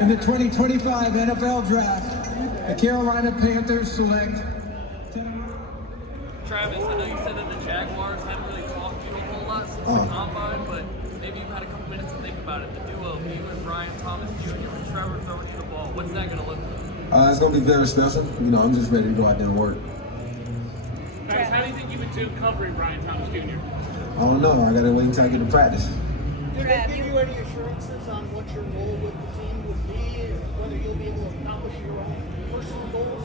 In the 2025 NFL Draft, the Carolina Panthers select. Travis, I know you said that the Jaguars hadn't really talked to you a whole lot since the combine, but maybe you've had a couple minutes to think about it. The duo, you and Brian Thomas Jr. and Trevor throwing you the ball. What's that going to look like? It's going to be very special. You know, I'm just ready to go out there and work. Travis, how do you think you would do covering Brian Thomas Jr.? I don't know. I got to wait until I get to practice. Did they give you any assurances on what your role with the team would be, and whether you'll be able to accomplish your own personal goals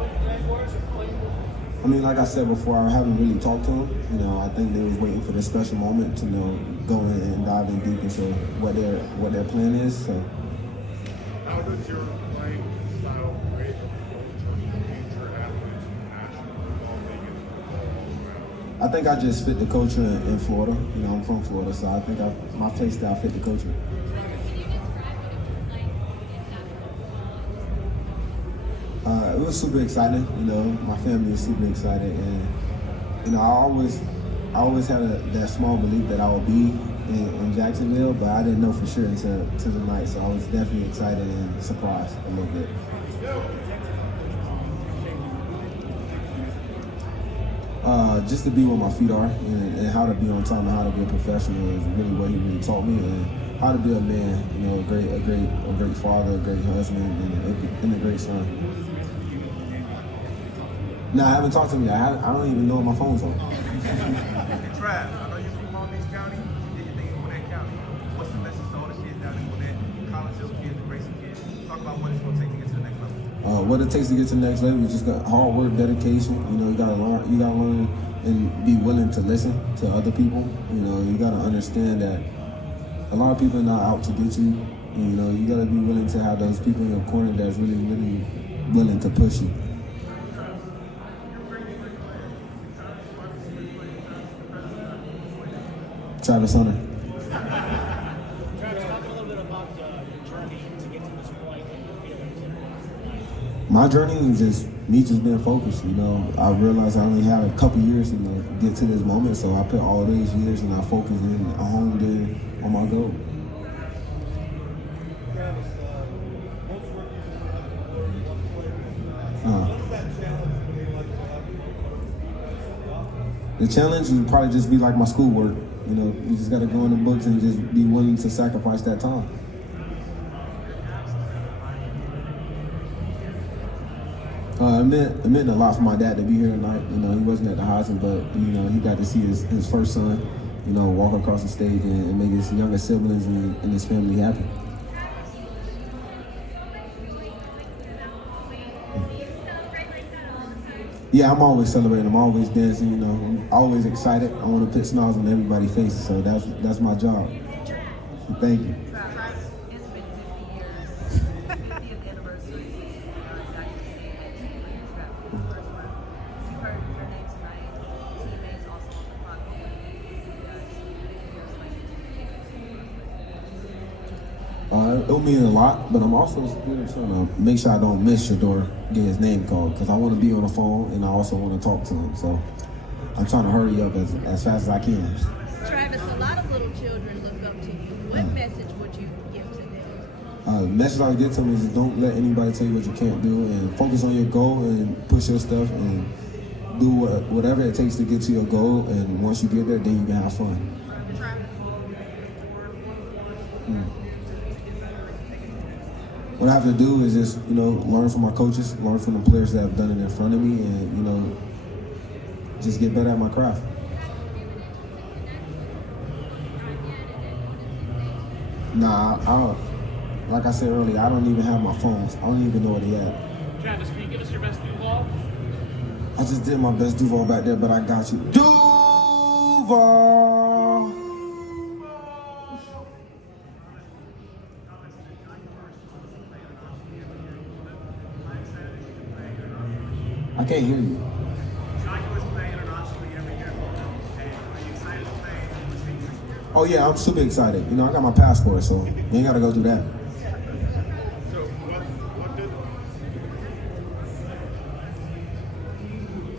with the Jaguars or playing with them? I mean, like I said before, I haven't really talked to them. You know, I think they was waiting for this special moment to, you know, go in and dive in deep into what their plan is. So. How does your playing style rate future athletes from national football league and football? I think I just fit the culture in Florida. You know, I'm from Florida, so I think my play style fit the culture. It was super exciting. You know, my family is super excited, and you know, I always had that small belief that I would be in Jacksonville, but I didn't know for sure until tonight. So I was definitely excited and surprised a little bit. Just to be where my feet are and how to be on time and how to be a professional is really what he really taught me, and how to be a man, you know, a great father, a great husband, and a great son. No, I haven't talked to him yet. I don't even know if my phone's on. Trav, I know you're from Long Beach County. You did your thing in Gwinnett County. What's the message to all the kids down in Gwinnett, Collinsville kids, the Grayson kids? Talk about what it's going to take to get to the next level. What it takes to get to the next level is just got hard work, dedication. You know, you gotta learn and be willing to listen to other people. You know, you gotta understand that a lot of people are not out to get you. You know, you gotta be willing to have those people in your corner that's really, really willing to push you. Travis Hunter. Travis, talk a little bit about your journey to get to this point and your feelings. My journey is just me being focused. You know, I realized I only had a couple years to get to this moment, so I put all these years and I focused and I honed in on my goal. Travis, most rookies The challenge would probably just be like my schoolwork. You know, you just got to go in the books and just be willing to sacrifice that time. It meant a lot for my dad to be here tonight. You know, he wasn't at the Heisman, but you know, he got to see his first son, you know, walk across the stage and make his younger siblings and his family happy. Yeah, I'm always celebrating. I'm always dancing. You know, I'm always excited. I want to put smiles on everybody's faces, so that's my job. Thank you. Travis, it's been 50 years, 50th anniversary. You heard your name tonight. Teammates also on the platform. It'll mean a lot, but I'm also trying to make sure I don't miss Shador get his name called, because I want to be on the phone and I also want to talk to him. So I'm trying to hurry up as fast as I can. Travis, a lot of little children look up to you. What message would you give to them? The message I would get to them is don't let anybody tell you what you can't do, and focus on your goal and push your stuff and do whatever it takes to get to your goal. And once you get there, then you can have fun. What I have to do is just, you know, learn from my coaches, learn from the players that have done it in front of me, and, you know, just get better at my craft. Nah, like I said earlier, I don't even have my phones. I don't even know where they at. Travis, can you give us your best Duval? I just did my best Duval back there, but I got you. Duval! I can't hear you. Jaguars play internationally every year. Are you excited to play overseas? Oh yeah, I'm super excited. You know, I got my passport, so you ain't gotta go do that. So what did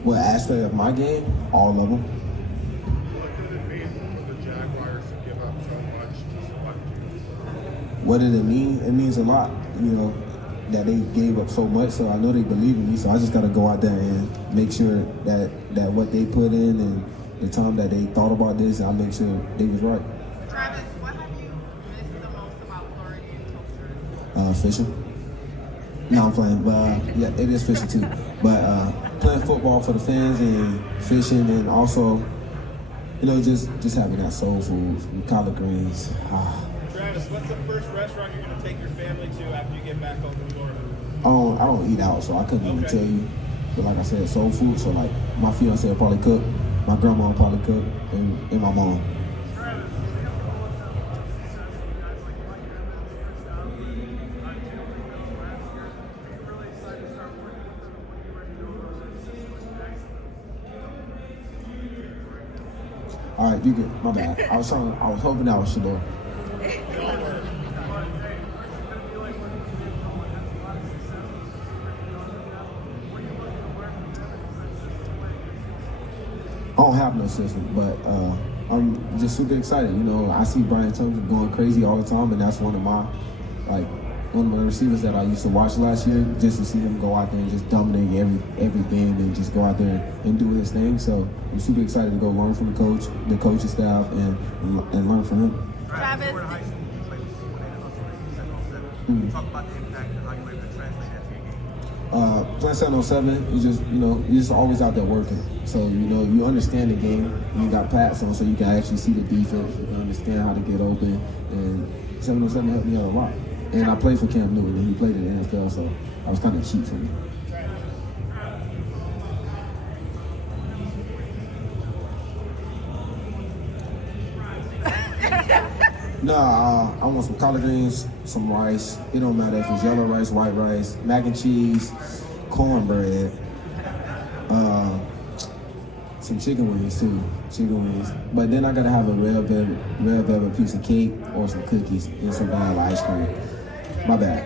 What aspect of my game? All of them. what did it mean for the Jaguars to give up so much to select you? What did it mean? It means a lot, you know, that they gave up so much. So I know they believe in me. So I just got to go out there and make sure that what they put in and the time that they thought about this, I make sure they was right. Travis, what have you missed the most about Florida and culture? Fishing. No, I'm playing, but yeah, it is fishing too. But playing football for the fans and fishing, and also, you know, just having that soul food, collard greens. Travis, what's the first restaurant you're going to take your family to after you get back home to Florida? I don't eat out, so I couldn't even tell you. But like I said, soul food. So like my fiance will probably cook, my grandma will probably cook, and my mom. All right, you good. My bad. I was hoping that was Shador. I don't have no system, but I'm just super excited. You know, I see Brian Thompson going crazy all the time, and that's one of my receivers that I used to watch last year, just to see him go out there and just dominate every game and just go out there and do his thing. So I'm super excited to go learn from the coaching staff, and learn from him. Travis, Talk about the impact and how you were able to translate that to your game. Playing 707, you're just always out there working. So, you know, you understand the game, you got pads on, so you can actually see the defense, you can understand how to get open, and 707 helped me out a lot. And I played for Cam Newton, and he played in the NFL, so I was kind of cheap for me. I want some collard greens, some rice. It don't matter if it's yellow rice, white rice, mac and cheese, cornbread, some chicken wings too, But then I gotta have a red velvet piece of cake or some cookies and some vanilla ice cream. My bad.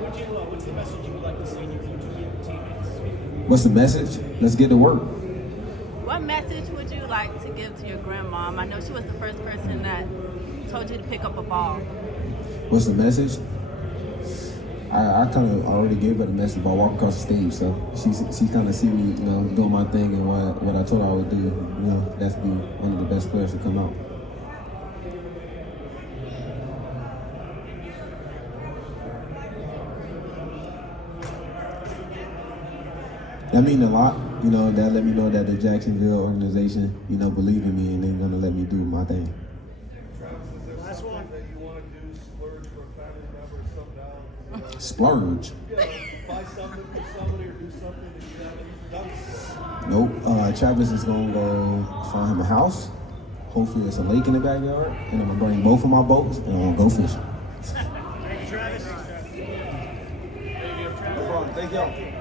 What's the message you would like to send your teammates? What's the message? Let's get to work. What message would you like to give to your grandmom? I know she was the first person that told you to pick up a ball. What's the message? I kind of already gave her the message by walking across the stage, so she kind of see me, you know, doing my thing, and what I told her I would do. You know, that's be one of the best players to come out. That mean a lot, you know. That let me know that the Jacksonville organization, you know, believe in me, and they're gonna let me do my thing. Last one that you want to do, splurge for a family member, come down. Splurge. Buy something for somebody or do something that you haven't done before. Nope. Travis is gonna go find him a house. Hopefully, it's a lake in the backyard, and I'm gonna bring both of my boats, and I'm gonna go fishing. Thank you, Travis. No problem. Thank y'all.